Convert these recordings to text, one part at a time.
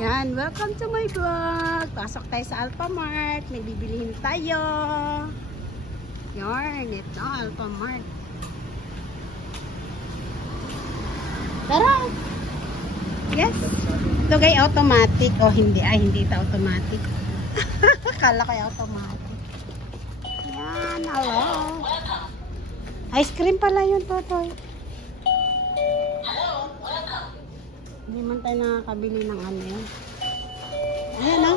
Yan, welcome to my vlog. Pasok tayo sa Alphamart. May bibilihin tayo. Yarn, ito Alphamart. Tara! Yes! Ito guys, automatic. O hindi, hindi ito automatic. Kala ko automatic. Yan, hello. Ice cream pala yun, Totoy. Hindi man tayo nakakabili ng ano yun. Ayan o.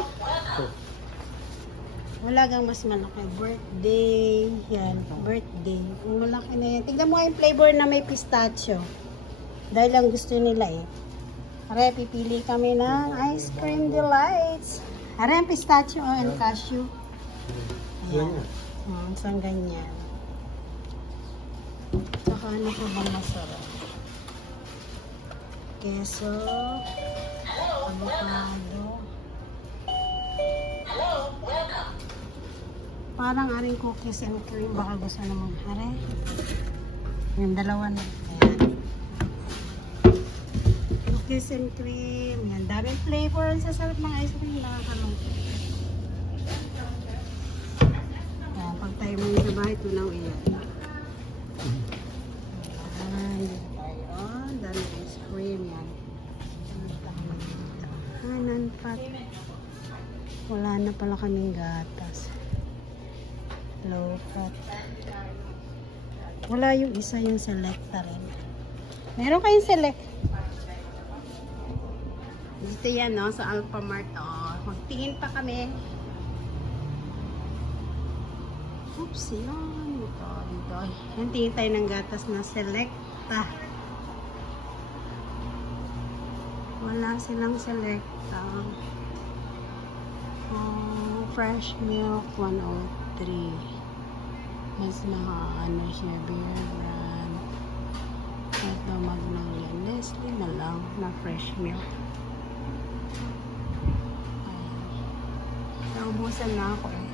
Wala kang mas malaki. Birthday. Yan, birthday. Ang malaki na yan. Tignan mo yung flavor na may pistachio. Dahil lang gusto nila eh. Are, pipili kami ng ice cream delights. Are, yung pistachio and cashew. Ayan. Isang ganyan. Tsaka ano ko bang masarap? Queso, avocado. Parang aring cookies and cream. Baka gusto naman. Are, yung dalawa na. Ayan. Cookies and cream. Yan, daming flavor. Ang sasarap ng ice cream. Nakakalungkot. Yan, pag tayo mo sa bahay, tunaw iyan. Ayan, daming ice cream. Yan. Hanan pat. Wala na pala kaming gatas. Low fat. Wala yung isa, yung selecta rin. Meron kayong select. Dito yan, no? Sa Alphamart, oh. Magtingin pa kami. Oops, yan. Ito, dito. Yan, tingin tayo ng gatas na selecta. Wala silang selecta. Fresh milk, 103. Mas ano siya, beer brand. Ito, Magnolia. Nestle na lang, na fresh milk. Naubusan na ako eh.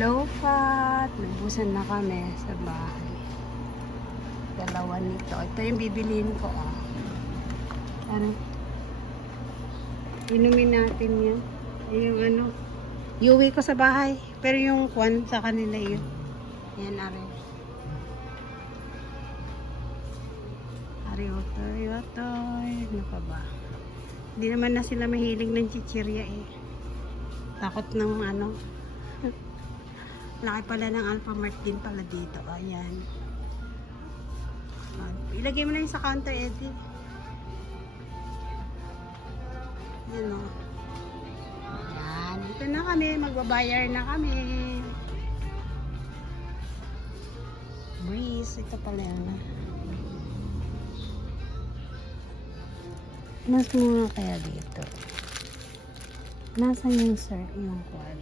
Low fat. Naubusan na kami sa bahay. Dalawa nito. Ito yung bibiliin ko ah. Ano? Inumin natin yan. Yung ano. Iuwi ko sa bahay. Pero yung kwan sa kanila yun. Yan are. Are otoy. Ano pa ba? Hindi naman na sila mahilig ng chichirya eh. Takot ng ano. Laki pala ng Alphamart din pala dito. Ayan. Ilagay mo na yung sa counter, Eddie. Ayan o. Ayan. Ito na kami. Magbabayar na kami. Breeze. Ito pala yan. Mas muna kaya dito. Nasaan yung sir? Yung quad.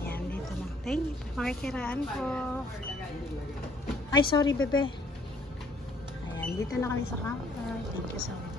Ayan, dito lang. Thank you. Makikiraan ko. Ay, sorry, bebe. Ayan, dito na kami sa counter. Thank you so much.